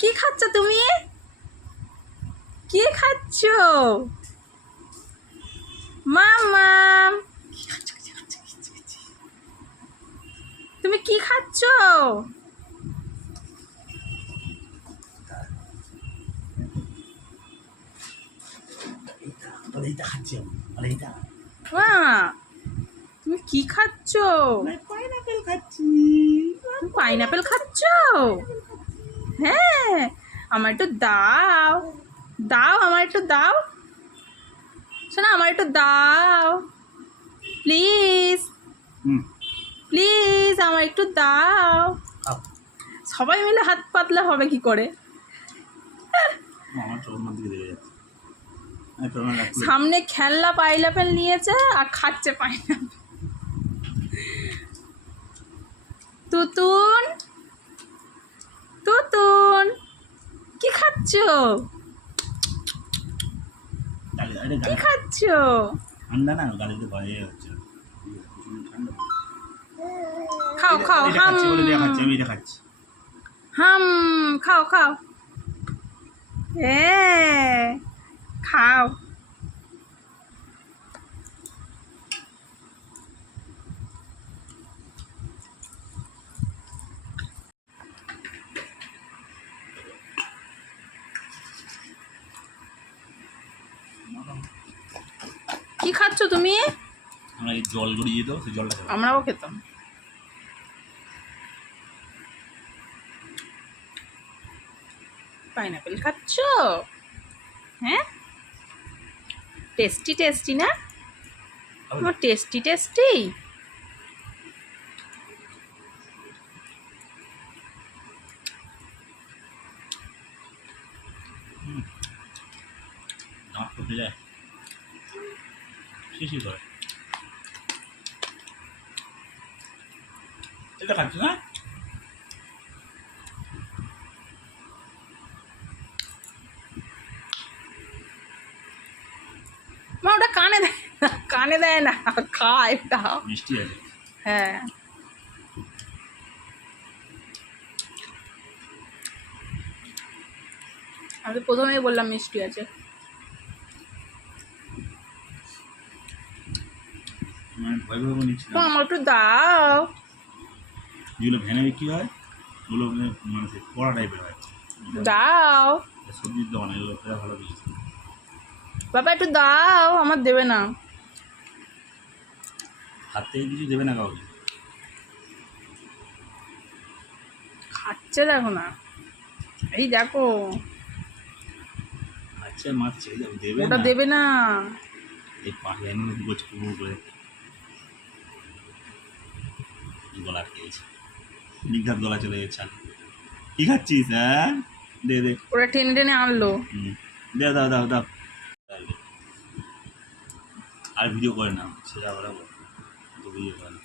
কি খাচ্ছ তুমি? কি খাচ্ছ মামাম? তুমি কি খাচ্ছ? মা তুমি কি খাচ্ছ? পাইনাপেল খাচ্ছি। পাইনাপেল খাচ্ছ? হ্যাঁ, আমার একটু দাও, দাও আমার একটু দাও, শোনো আমার একটু দাও প্লিজ, প্লিজ আমার একটু দাও। সবাই মিলে হাত পাতলে হবে কি করে? সামনে খেলনা পাইনাপেল নিয়েছে আর খাচ্ছে পাইনাপেল। তুতুন, তুতুন কি খাচ্ছ? কি খাচ্ছ? ঠান্ডা না, গাড়িতে ভয়ে হচ্ছে। খাও খাও, হাম আমি এটা খাচ্ছি। হাম, খাও খাও, এ খাও। কি খাচ্ছ তুমি? আমরা এই জল গড়িয়ে যেত, সেই জলটা খাবো। আমরাও খেতাম। পাইনাপেল খাচ্ছ? হ্যাঁ, টেস্টি টেস্টি না? তোমার টেস্টি টেস্টি। দাঁত ফুটে যায়, শিশি করে। এটা খাচ্ছি না? মা ওটা কানে দেয় না, কানে দেয় না, খায় ওটা। মিষ্টি আছে। হ্যাঁ, আমি তো প্রথমেই বললাম মিষ্টি আছে। ভয় ভয় নিচ্ছি তো আমার একটু দাও। যেগুলো ভ্যানে বিক্রি হয় ওগুলো মানে কড়া টাইপের হয়। দাও সবজির দোকান, এগুলো খেতে ভালো দিয়েছে। বাবা একটু দাও, আমার দেবে না। হাত থেকে কিছু দেবে না কাউকে। খাচ্ছে দেখো না, এই দেখো, আচ্ছা মারছে, দেবে ওটা না। দেবে না। এই পাখি এমন করছে কুকুর করে গলা খেয়েছে, নিঘাত গলা চলে গেছে। কি খাচ্ছিস? হ্যাঁ দে দে, ওরা টেনে টেনে আনলো। দাও দাও দাও দাও। আর ভিডিও করে না সেটা ওরা ভিডিও করে না।